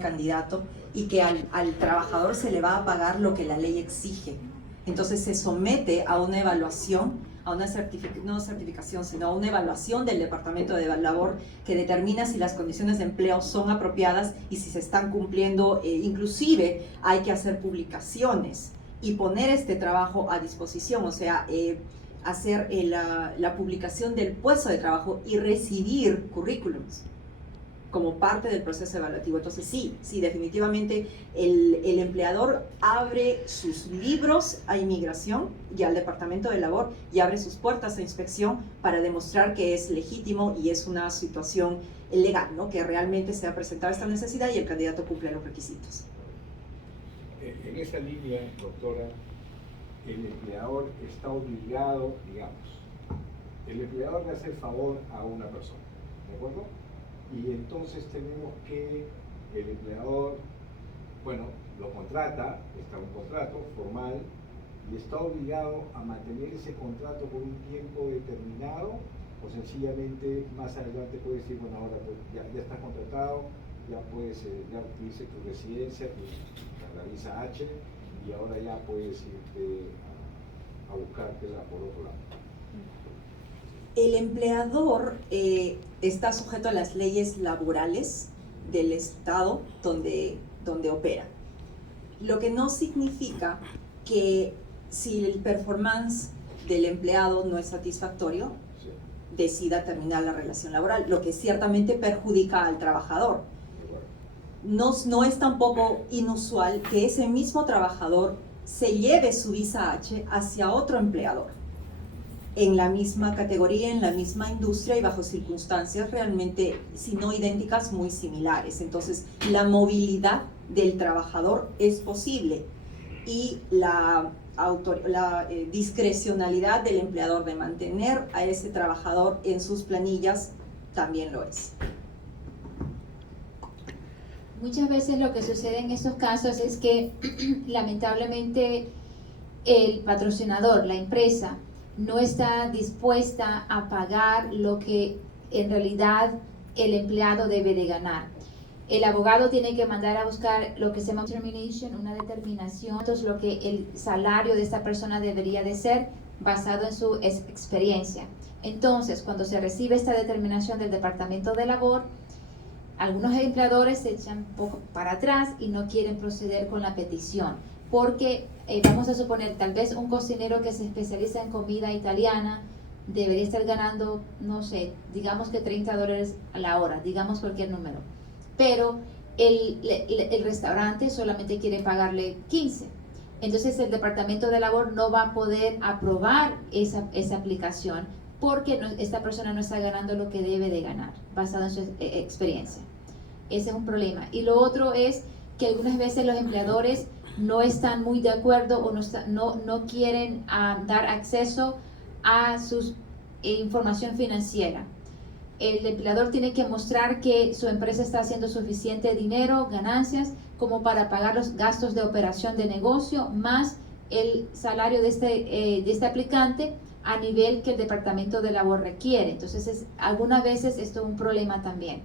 candidato y que al trabajador se le va a pagar lo que la ley exige. Entonces se somete a una evaluación, a una no certificación, sino a una evaluación del Departamento de Labor que determina si las condiciones de empleo son apropiadas y si se están cumpliendo. Inclusive hay que hacer publicaciones y poner este trabajo a disposición, o sea, hacer la publicación del puesto de trabajo y recibir currículums como parte del proceso evaluativo. Entonces sí, definitivamente el empleador abre sus libros a inmigración y al Departamento de Labor y abre sus puertas a inspección para demostrar que es legítimo y es una situación legal, ¿no? Que realmente se ha presentado esta necesidad y el candidato cumple los requisitos. En esa línea, doctora, el empleador está obligado, digamos, el empleador le hace el favor a una persona, ¿de acuerdo? Y entonces tenemos que el empleador, bueno, lo contrata, está un contrato formal y está obligado a mantener ese contrato por un tiempo determinado, o sencillamente más adelante puede decir, bueno, ahora pues ya estás contratado, ya puedes, ya tuviste tu residencia, la visa H, y ahora ya puedes irte a buscártela por otro lado. El empleador está sujeto a las leyes laborales del estado donde opera. Lo que no significa que si el performance del empleado no es satisfactorio, decida terminar la relación laboral, lo que ciertamente perjudica al trabajador. No es tampoco inusual que ese mismo trabajador se lleve su visa H hacia otro empleador en la misma categoría, en la misma industria y bajo circunstancias realmente, si no idénticas, muy similares. Entonces, la movilidad del trabajador es posible y la discrecionalidad del empleador de mantener a ese trabajador en sus planillas también lo es. Muchas veces lo que sucede en estos casos es que lamentablemente el patrocinador, la empresa, no está dispuesta a pagar lo que en realidad el empleado debe de ganar. El abogado tiene que mandar a buscar lo que se llama determination, una determinación, entonces lo que el salario de esta persona debería de ser basado en su experiencia. Entonces, cuando se recibe esta determinación del Departamento de Labor, algunos empleadores se echan un poco para atrás y no quieren proceder con la petición, porque vamos a suponer, tal vez un cocinero que se especializa en comida italiana debería estar ganando, no sé, digamos que $30 a la hora, digamos cualquier número, pero el restaurante solamente quiere pagarle 15. Entonces el Departamento de Labor no va a poder aprobar esa aplicación porque esta persona no está ganando lo que debe de ganar, basado en su experiencia. Ese es un problema. Y lo otro es que algunas veces los empleadores no están muy de acuerdo o no quieren dar acceso a su información financiera. El empleador tiene que mostrar que su empresa está haciendo suficiente dinero, ganancias, como para pagar los gastos de operación de negocio, más el salario de este aplicante a nivel que el Departamento de Labor requiere. Entonces, algunas veces esto es un problema también.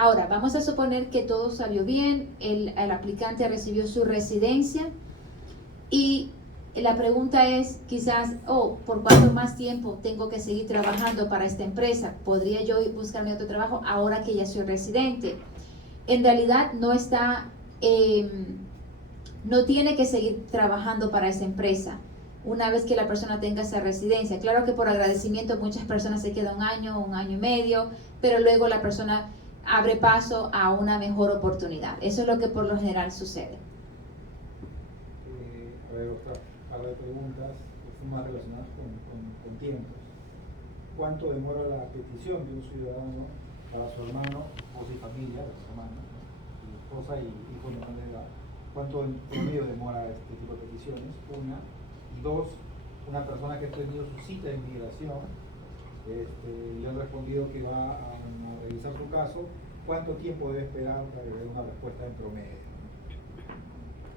Ahora, vamos a suponer que todo salió bien, el aplicante recibió su residencia y la pregunta es quizás, ¿por cuánto más tiempo tengo que seguir trabajando para esta empresa? ¿Podría yo buscarme otro trabajo ahora que ya soy residente? En realidad no tiene que seguir trabajando para esa empresa una vez que la persona tenga esa residencia. Claro que por agradecimiento muchas personas se quedan un año y medio, pero luego la persona abre paso a una mejor oportunidad. Eso es lo que por lo general sucede. A ver, otra par de preguntas que son más relacionadas con tiempos. ¿Cuánto demora la petición de un ciudadano para su hermano, esposa y familia, su hermano, esposa y hijo menor de edad? ¿Cuánto en promedio demora este tipo de peticiones? Una. Y dos, una persona que ha tenido su cita de inmigración y han respondido que va a revisar su caso, ¿cuánto tiempo debe esperar para que le dé una respuesta en promedio?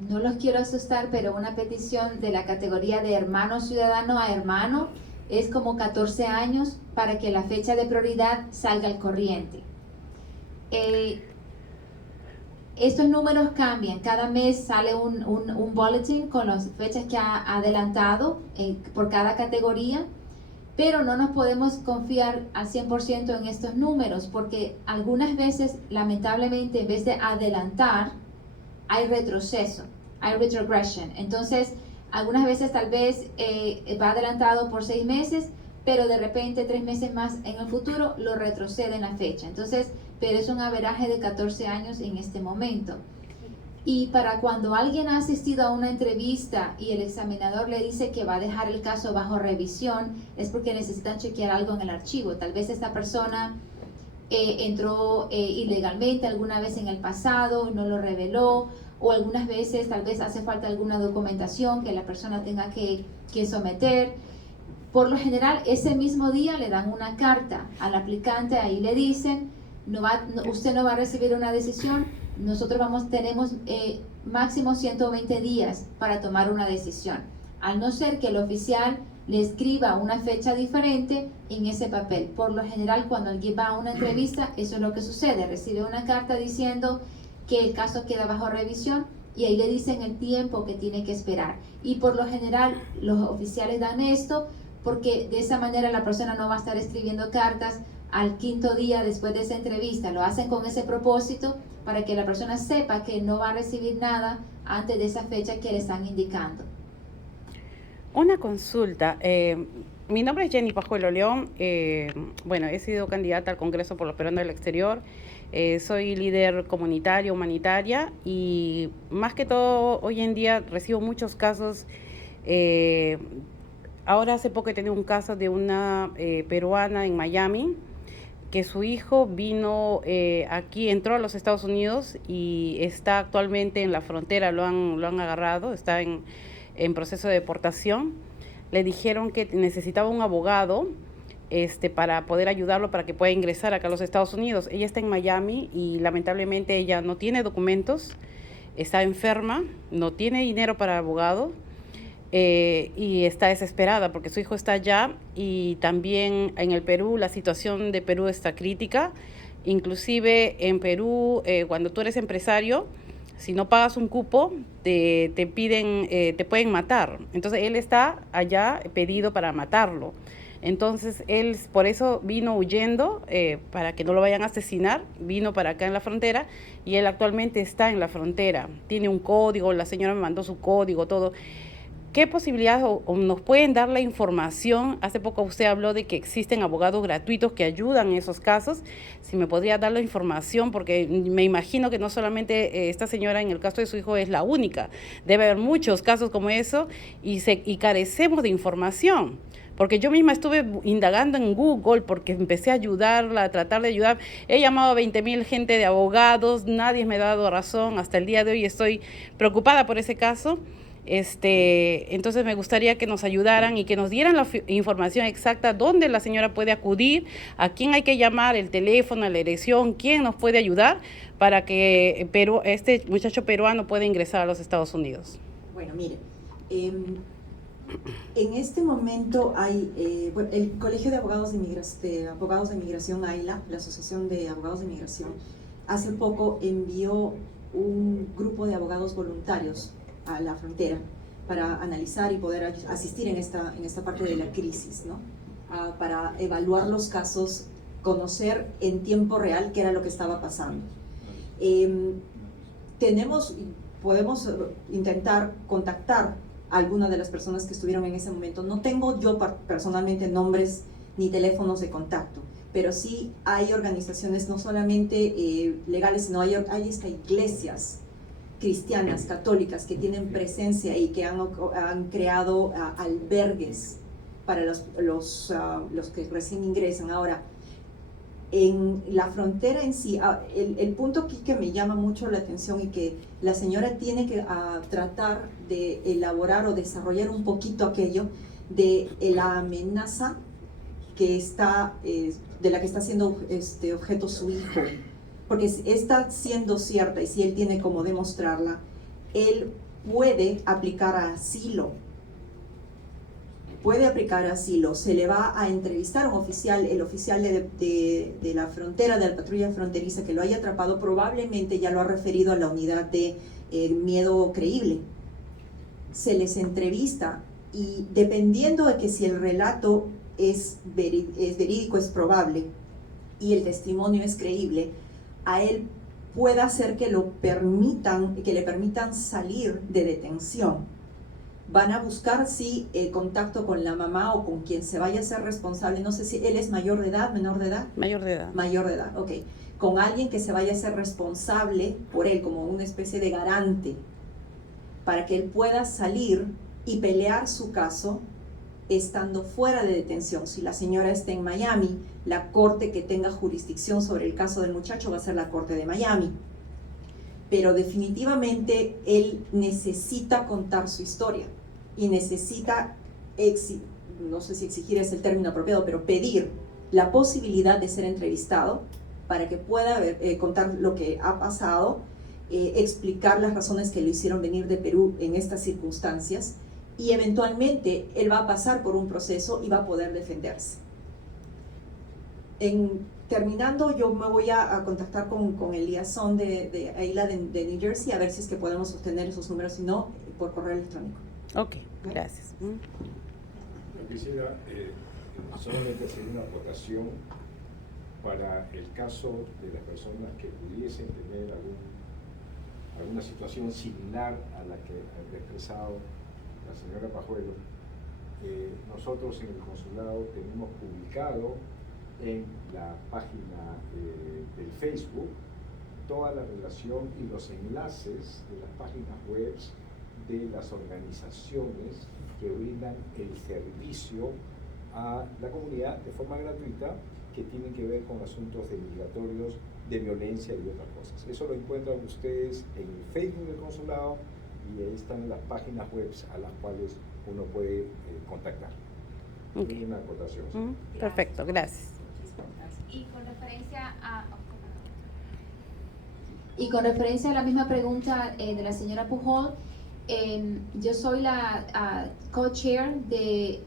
No los quiero asustar, pero una petición de la categoría de hermano ciudadano a hermano es como 14 años para que la fecha de prioridad salga al corriente. estos números cambian. Cada mes sale un bulletin con las fechas que ha adelantado por cada categoría, pero no nos podemos confiar al 100% en estos números, porque algunas veces, lamentablemente, en vez de adelantar, hay retroceso, hay retrogression. Entonces, algunas veces tal vez va adelantado por 6 meses, pero de repente 3 meses más en el futuro lo retrocede en la fecha. Entonces, pero es un averaje de 14 años en este momento. Y para cuando alguien ha asistido a una entrevista y el examinador le dice que va a dejar el caso bajo revisión, es porque necesitan chequear algo en el archivo. Tal vez esta persona entró ilegalmente alguna vez en el pasado y no lo reveló, o algunas veces tal vez hace falta alguna documentación que la persona tenga que someter. Por lo general, ese mismo día le dan una carta al aplicante, ahí le dicen, usted no va a recibir una decisión, nosotros tenemos máximo 120 días para tomar una decisión, al no ser que el oficial le escriba una fecha diferente en ese papel. Por lo general, cuando alguien va a una entrevista, eso es lo que sucede, recibe una carta diciendo que el caso queda bajo revisión y ahí le dicen el tiempo que tiene que esperar. Y por lo general, los oficiales dan esto porque de esa manera la persona no va a estar escribiendo cartas al 5º día después de esa entrevista. Lo hacen con ese propósito para que la persona sepa que no va a recibir nada antes de esa fecha que le están indicando. Una consulta. Mi nombre es Jenny Pajuelo León. Bueno, he sido candidata al Congreso por los Peruanos del Exterior. Soy líder comunitaria, humanitaria, y más que todo hoy en día recibo muchos casos. Ahora hace poco he tenido un caso de una peruana en Miami, que su hijo vino aquí, entró a los Estados Unidos y está actualmente en la frontera, lo han agarrado, está en proceso de deportación. Le dijeron que necesitaba un abogado para poder ayudarlo para que pueda ingresar acá a los Estados Unidos. Ella está en Miami y lamentablemente ella no tiene documentos, está enferma, no tiene dinero para abogado. Y está desesperada porque su hijo está allá, y también en el Perú la situación de Perú está crítica. Inclusive en Perú, cuando tú eres empresario, si no pagas un cupo, te pueden matar. Entonces él está allá pedido para matarlo. Entonces él por eso vino huyendo, para que no lo vayan a asesinar, vino para acá en la frontera, y él actualmente está en la frontera. Tiene un código, la señora me mandó su código, todo. ¿Qué posibilidades o nos pueden dar la información? Hace poco usted habló de que existen abogados gratuitos que ayudan en esos casos. Si me podría dar la información, porque me imagino que no solamente esta señora en el caso de su hijo es la única. Debe haber muchos casos como eso y carecemos de información. Porque yo misma estuve indagando en Google porque empecé a ayudarla, a tratar de ayudar. He llamado a 20,000 gente de abogados, nadie me ha dado razón. Hasta el día de hoy estoy preocupada por ese caso. Entonces me gustaría que nos ayudaran y que nos dieran la información exacta, dónde la señora puede acudir, a quién hay que llamar, el teléfono, la dirección, quién nos puede ayudar para que este muchacho peruano pueda ingresar a los Estados Unidos. Bueno, mire, en este momento hay el Colegio de Abogados de Migración AILA, la Asociación de Abogados de Migración, hace poco envió un grupo de abogados voluntarios a la frontera para analizar y poder asistir en esta parte de la crisis, ¿no? Para evaluar los casos, conocer en tiempo real qué era lo que estaba pasando. Podemos intentar contactar a alguna de las personas que estuvieron en ese momento. No tengo yo personalmente nombres ni teléfonos de contacto, pero sí hay organizaciones no solamente legales, sino hay hasta iglesias cristianas, católicas, que tienen presencia y que han creado albergues para los que recién ingresan. Ahora, en la frontera en sí, el punto aquí que me llama mucho la atención y que la señora tiene que tratar de elaborar o desarrollar un poquito aquello de la amenaza que de la que está siendo objeto su hijo. Porque está siendo cierta y si él tiene como demostrarla, él puede aplicar a asilo. puede aplicar asilo, se le va a entrevistar a un oficial, el oficial de la frontera, de la patrulla fronteriza que lo haya atrapado, probablemente ya lo ha referido a la unidad de miedo creíble. Se les entrevista y dependiendo de que si el relato es verídico, es probable, y el testimonio es creíble, a él pueda hacer que le permitan salir de detención. Van a buscar contacto con la mamá o con quien se vaya a ser responsable. No sé si él es mayor de edad, menor de edad. Mayor de edad. Mayor de edad, ok. Con alguien que se vaya a ser responsable por él, como una especie de garante, para que él pueda salir y pelear su caso estando fuera de detención. Si la señora está en Miami, la corte que tenga jurisdicción sobre el caso del muchacho va a ser la corte de Miami. Pero definitivamente él necesita contar su historia y necesita, no sé si exigir es el término apropiado, pero pedir la posibilidad de ser entrevistado para que pueda contar lo que ha pasado, explicar las razones que le hicieron venir de Perú en estas circunstancias, y eventualmente él va a pasar por un proceso y va a poder defenderse. Terminando, yo me voy a contactar con el liaison de AILA de New Jersey a ver si es que podemos obtener esos números, si no, por correo electrónico. Ok, gracias. Yo quisiera solamente hacer una acotación para el caso de las personas que pudiesen tener alguna situación similar a la que ha expresado la señora Pajuelo. Nosotros en el consulado tenemos publicado en la página del Facebook toda la relación y los enlaces de las páginas web de las organizaciones que brindan el servicio a la comunidad de forma gratuita, que tienen que ver con asuntos de migratorios, de violencia y otras cosas. Eso lo encuentran ustedes en el Facebook del consulado y ahí están las páginas web a las cuales uno puede contactar. Okay. Una acotación. Perfecto, gracias. Y con referencia a la misma pregunta de la señora Pujol, yo soy la co-chair de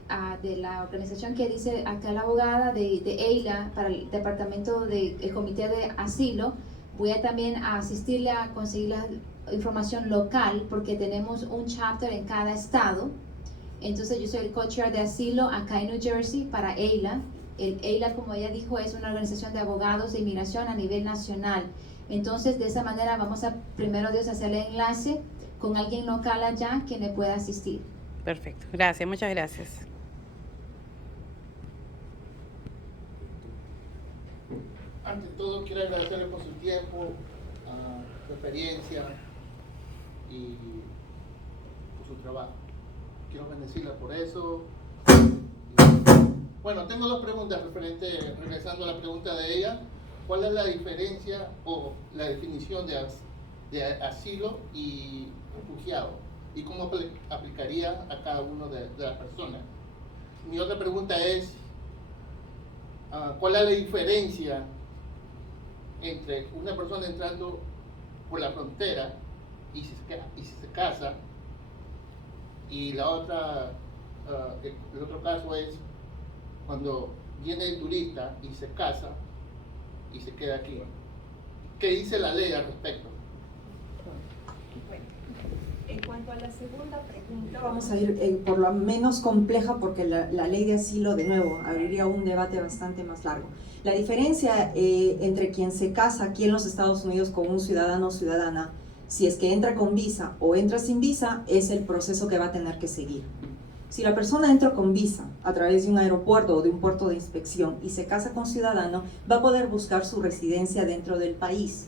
la organización que dice acá la abogada de AILA para el departamento del comité de asilo. Voy a también asistirle a conseguir la información local porque tenemos un chapter en cada estado. Entonces yo soy el co-chair de asilo acá en New Jersey para AILA. El AILA, como ella dijo, es una organización de abogados de inmigración a nivel nacional. Entonces, de esa manera vamos a, primero Dios, hacer el enlace con alguien local allá que me pueda asistir. Perfecto, gracias, muchas gracias. Ante todo, quiero agradecerle por su tiempo, su experiencia y por su trabajo. Quiero bendecirla por eso. Bueno, tengo dos preguntas regresando a la pregunta de ella. ¿Cuál es la diferencia o la definición de asilo y refugiado? ¿Y cómo aplicaría a cada uno de las personas? Mi otra pregunta es, ¿cuál es la diferencia entre una persona entrando por la frontera y si se casa, y la otra, el otro caso es cuando viene el turista y se casa y se queda aquí? ¿Qué dice la ley al respecto? Bueno, en cuanto a la segunda pregunta, vamos a ir por lo menos compleja porque la ley de asilo, de nuevo, abriría un debate bastante más largo. La diferencia entre quien se casa aquí en los Estados Unidos con un ciudadano o ciudadana, si es que entra con visa o entra sin visa, es el proceso que va a tener que seguir. Si la persona entra con visa a través de un aeropuerto o de un puerto de inspección y se casa con ciudadano, va a poder buscar su residencia dentro del país.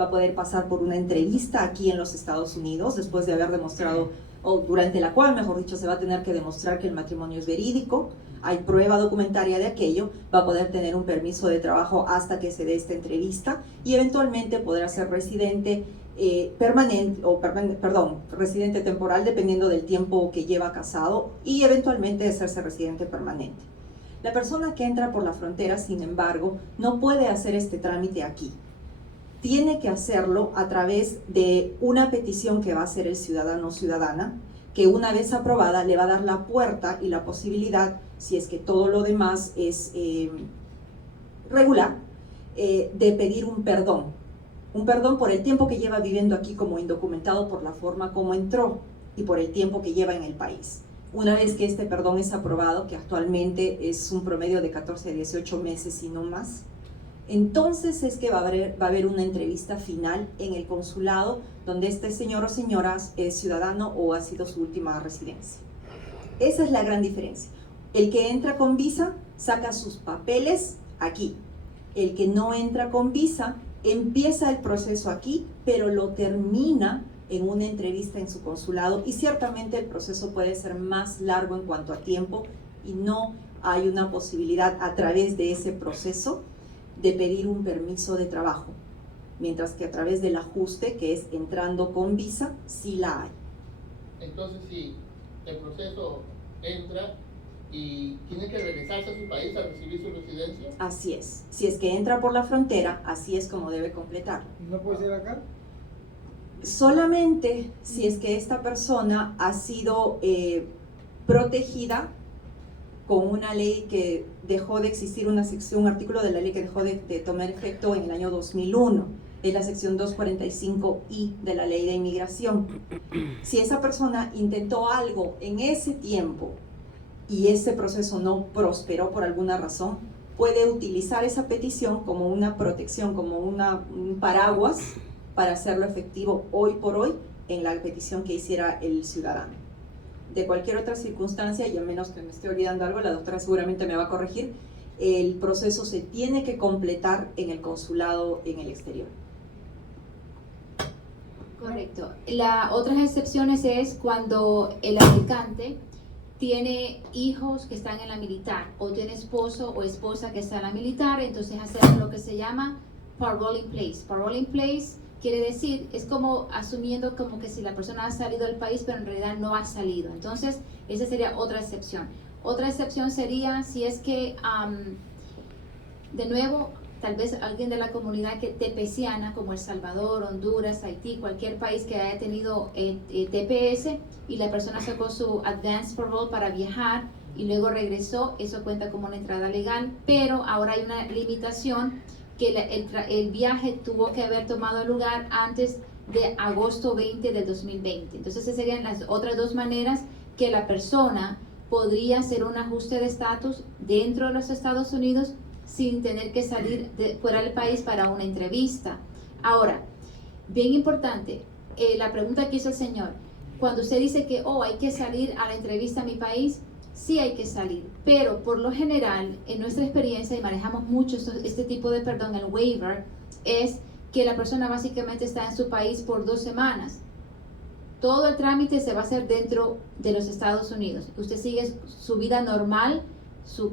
Va a poder pasar por una entrevista aquí en los Estados Unidos después de haber demostrado, o durante la cual, mejor dicho, se va a tener que demostrar que el matrimonio es verídico, hay prueba documentaria de aquello, va a poder tener un permiso de trabajo hasta que se dé esta entrevista y eventualmente podrá ser residente permanente, residente temporal dependiendo del tiempo que lleva casado y eventualmente hacerse residente permanente. La persona que entra por la frontera, sin embargo, no puede hacer este trámite aquí. Tiene que hacerlo a través de una petición que va a hacer el ciudadano o ciudadana, que una vez aprobada le va a dar la puerta y la posibilidad, si es que todo lo demás es regular, de pedir un perdón por el tiempo que lleva viviendo aquí como indocumentado, por la forma como entró y por el tiempo que lleva en el país. Una vez que este perdón es aprobado, que actualmente es un promedio de 14 a 18 meses y no más, entonces es que va a haber una entrevista final en el consulado donde este señor o señora es ciudadano o ha sido su última residencia. Esa es la gran diferencia. El que entra con visa saca sus papeles aquí. El que no entra con visa empieza el proceso aquí, pero lo termina en una entrevista en su consulado, y ciertamente el proceso puede ser más largo en cuanto a tiempo y no hay una posibilidad a través de ese proceso de pedir un permiso de trabajo, mientras que a través del ajuste, que es entrando con visa, sí la hay. Entonces, si el proceso entra y tiene que regresarse a su país a recibir su residencia. Así es. Si es que entra por la frontera, así es como debe completarlo. ¿No puede ser acá? Solamente si es que esta persona ha sido protegida con una ley que dejó de existir, una sección, un artículo de la ley que dejó de tomar efecto en el año 2001, es la sección 245I de la ley de inmigración. Si esa persona intentó algo en ese tiempo y ese proceso no prosperó por alguna razón, puede utilizar esa petición como una protección, como un paraguas para hacerlo efectivo hoy por hoy en la petición que hiciera el ciudadano. De cualquier otra circunstancia, y a menos que me esté olvidando algo, la doctora seguramente me va a corregir, el proceso se tiene que completar en el consulado en el exterior. Correcto. Las otras excepciones es cuando el aplicante tiene hijos que están en la militar o tiene esposo o esposa que está en la militar, entonces hacemos lo que se llama parole in place. Parole in place quiere decir, es como asumiendo como que si la persona ha salido del país pero en realidad no ha salido. Entonces esa sería otra excepción. Otra excepción sería si es que de nuevo tal vez alguien de la comunidad que tepeciana como El Salvador, Honduras, Haití, cualquier país que haya tenido TPS y la persona sacó su advance parole para viajar y luego regresó, eso cuenta como una entrada legal, pero ahora hay una limitación que el viaje tuvo que haber tomado lugar antes de agosto 20 del 2020. Entonces esas serían las otras dos maneras que la persona podría hacer un ajuste de estatus dentro de los Estados Unidos sin tener que salir fuera del país para una entrevista. Ahora, bien importante, la pregunta que hizo el señor, cuando usted dice que hay que salir a la entrevista a mi país, sí hay que salir, pero por lo general, en nuestra experiencia, y manejamos mucho este tipo de perdón, el waiver, es que la persona básicamente está en su país por 2 semanas. Todo el trámite se va a hacer dentro de los Estados Unidos. Usted sigue su vida normal,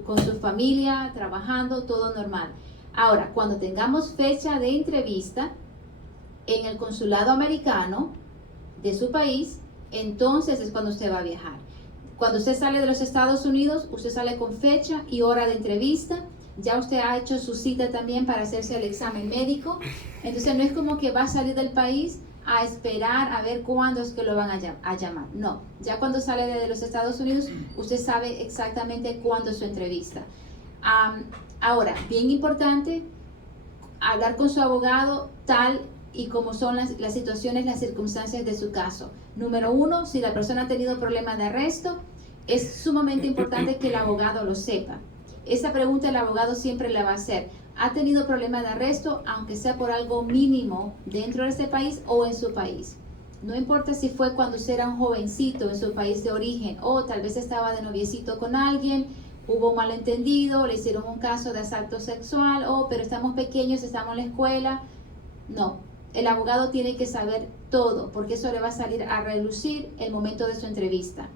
con su familia, trabajando, todo normal. Ahora, cuando tengamos fecha de entrevista en el consulado americano de su país, entonces es cuando usted va a viajar. Cuando usted sale de los Estados Unidos, usted sale con fecha y hora de entrevista. Ya usted ha hecho su cita también para hacerse el examen médico. Entonces no es como que va a salir del país a esperar a ver cuándo es que lo van a llamar. No, ya cuando sale de los Estados Unidos, usted sabe exactamente cuándo es su entrevista. Ahora, bien importante, hablar con su abogado tal y como son las situaciones, las circunstancias de su caso. Número 1, si la persona ha tenido problemas de arresto, es sumamente importante que el abogado lo sepa. Esa pregunta el abogado siempre la va a hacer. ¿Ha tenido problemas de arresto, aunque sea por algo mínimo dentro de este país o en su país? No importa si fue cuando usted era un jovencito en su país de origen o tal vez estaba de noviecito con alguien, hubo un malentendido, le hicieron un caso de asalto sexual, pero estamos pequeños, estamos en la escuela. No, el abogado tiene que saber todo porque eso le va a salir a relucir el momento de su entrevista.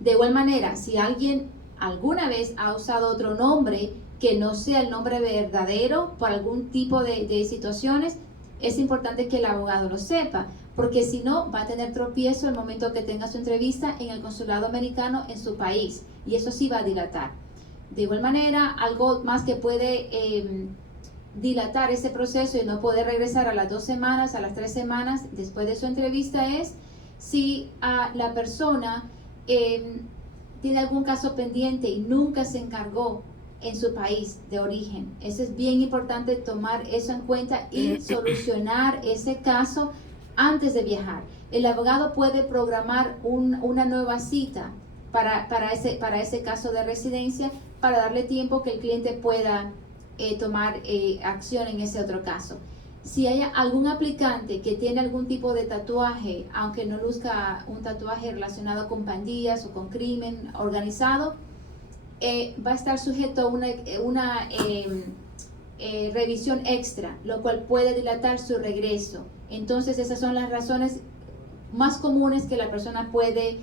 De igual manera, si alguien alguna vez ha usado otro nombre que no sea el nombre verdadero por algún tipo de situaciones, es importante que el abogado lo sepa, porque si no va a tener tropiezo el momento que tenga su entrevista en el consulado americano en su país, y eso sí va a dilatar. De igual manera, algo más que puede dilatar ese proceso y no poder regresar a las 2 semanas, a las 3 semanas después de su entrevista es Si la persona tiene algún caso pendiente y nunca se encargó en su país de origen, eso es bien importante tomar eso en cuenta y solucionar ese caso antes de viajar. El abogado puede programar una nueva cita para ese caso de residencia, para darle tiempo que el cliente pueda tomar acción en ese otro caso. Si hay algún aplicante que tiene algún tipo de tatuaje, aunque no luzca un tatuaje relacionado con pandillas o con crimen organizado, va a estar sujeto a una revisión extra, lo cual puede dilatar su regreso. Entonces esas son las razones más comunes que la persona puede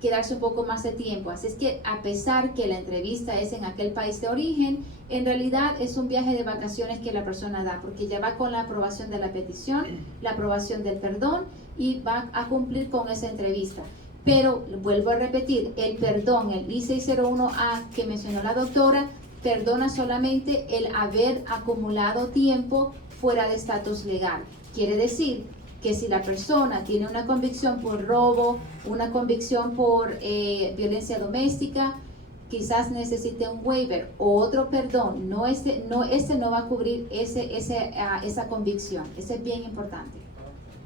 quedarse un poco más de tiempo. Así es que, a pesar que la entrevista es en aquel país de origen, en realidad es un viaje de vacaciones que la persona da, porque ya va con la aprobación de la petición, la aprobación del perdón, y va a cumplir con esa entrevista. Pero vuelvo a repetir, el perdón, el I-601A que mencionó la doctora, perdona solamente el haber acumulado tiempo fuera de estatus legal. Quiere decir que si la persona tiene una convicción por robo, una convicción por violencia doméstica, quizás necesite un waiver o otro perdón, este no va a cubrir esa convicción. Eso es bien importante.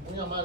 Muy amable.